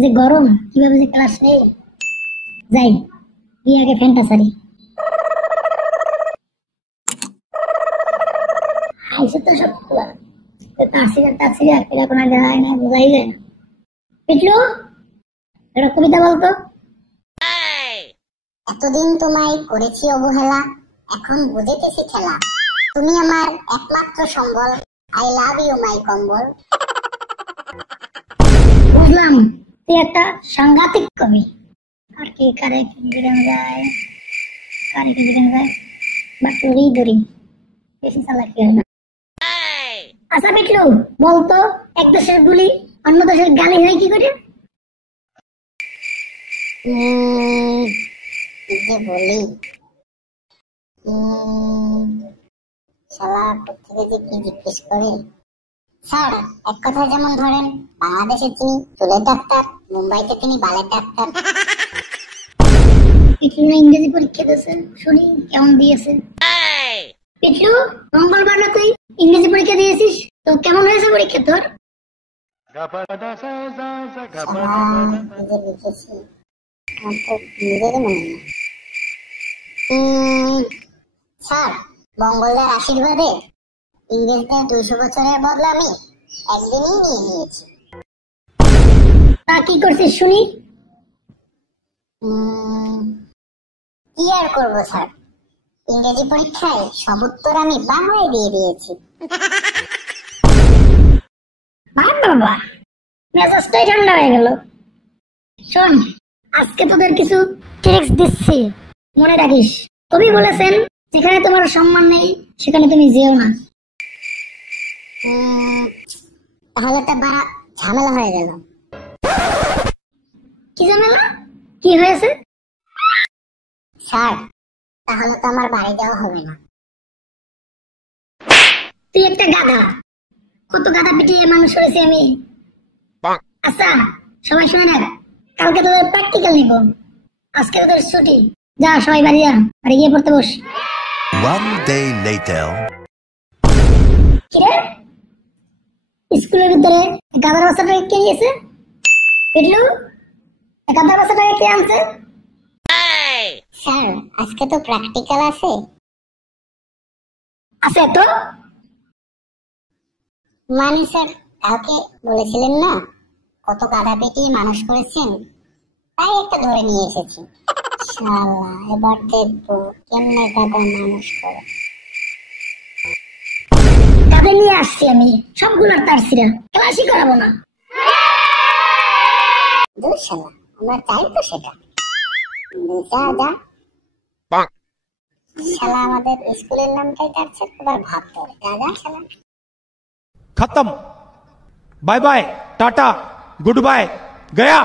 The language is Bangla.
যে গরম কিভাবে যে ক্লাস নেই। যাই গিয়ে আগে ফ্যানটা সারি। আইসে তো সব খোলা, তাসিরা এরকম যায় না, বোঝাই যায় না। পিটলু একটা কবিতা বলতো। এতদিন তোমায় করেছি অবহেলা, এখন বুঝেতেছি খেলা, তুমি আমার একমাত্র সম্বল, আই লাভ ইউ মাই কম্বল। বুঝলাম তুই একটা সাংঘাতিক কবি। আর কি কারে কি দিগানো যায়, কারে কি দিগানো যায়, বাট ওরই ধরি, বেশি চালাকি হয় না। আচ্ছা পিটলু বলতো, এক দেশের গুলি অন্য দেশের গালি হয় কি করে? যে বলি শালা থেকে যে কি জিজ্ঞেস করে। স্যার এক কথা যেমন ধরেন, বাংলাদেশে তিনি চুলের ডাক্তার, মুম্বাইতে তিনি বালের ডাক্তার। পিটলু ইংরেজি পরীক্ষা দিয়েছে, শুনি কেমন দিয়েছে। পিটলু মঙ্গলবার না তুই ইংরেজি পরীক্ষা দিয়েছিস, তো কেমন হয়েছে পরীক্ষা তোর? স্যার মঙ্গলদের আশীর্বাদে ইংরেজদের 200 বছরের বদলা আমি একদিনই নিয়ে নিয়েছি। তা কি করছিস শুনি? কি আর করবো স্যার, ইংরেজি পরীক্ষায় সব উত্তর আমি বাংলায় দিয়ে দিয়েছি। বাবা মেজাজটাই ঠান্ডা হয়ে গেল। শোন, আজকে তোদের কিছু ট্রিক্স দিচ্ছি, মনে রাখিস। কবি বলেছেন, যেখানে তোমার সম্মান নেই সেখানে তুমি যেও না। তাহলে তো বড় ঝামেলা হয়ে গেল। কি ঝামেলা? কি হয়েছে? স্যার তাহলে তো আমার বাড়ি যাওয়া হবে না। তুই একটা গাধা, কত গাধা পিটিয়ে মানুষ হয়েছে আমি। আচ্ছা সবাই শুনে রাখ, কালকে তোদের প্র্যাকটিক্যাল নিব, আজকে তোদের ছুটি। যা সবাই বাড়ি যা, বাড়ি গিয়ে পড়তে বস। One day later. কিরে স্কুলের ভিতরে গাধার বাচ্চাটাকে কে নিয়েছে? পিটলু গাধার বাচ্চাটাকে কে আনছে? স্যার আজকে তো প্র্যাকটিক্যাল আছে। আছে তো মানে স্যার কালকে বলেছিলেন না কত গাধা পেটিয়ে মানুষ করেছেন, তাই একটা ধরে নিয়ে এসেছি। শালা এবার দেখবো কেমনে গাধা মানুষ করে। গাধা নিয়ে আসছি আমি, সবগুলোর তার ছিঁড়া, ক্লাসই করাবো না। দূর শালা, আমরা চাই তো সেটা। যা যা শালা, আমাদের স্কুলের নামটাই তার একবার ভাবতে হবে। যা যা শালা। खत्म, bye bye, tata, good bye, गया।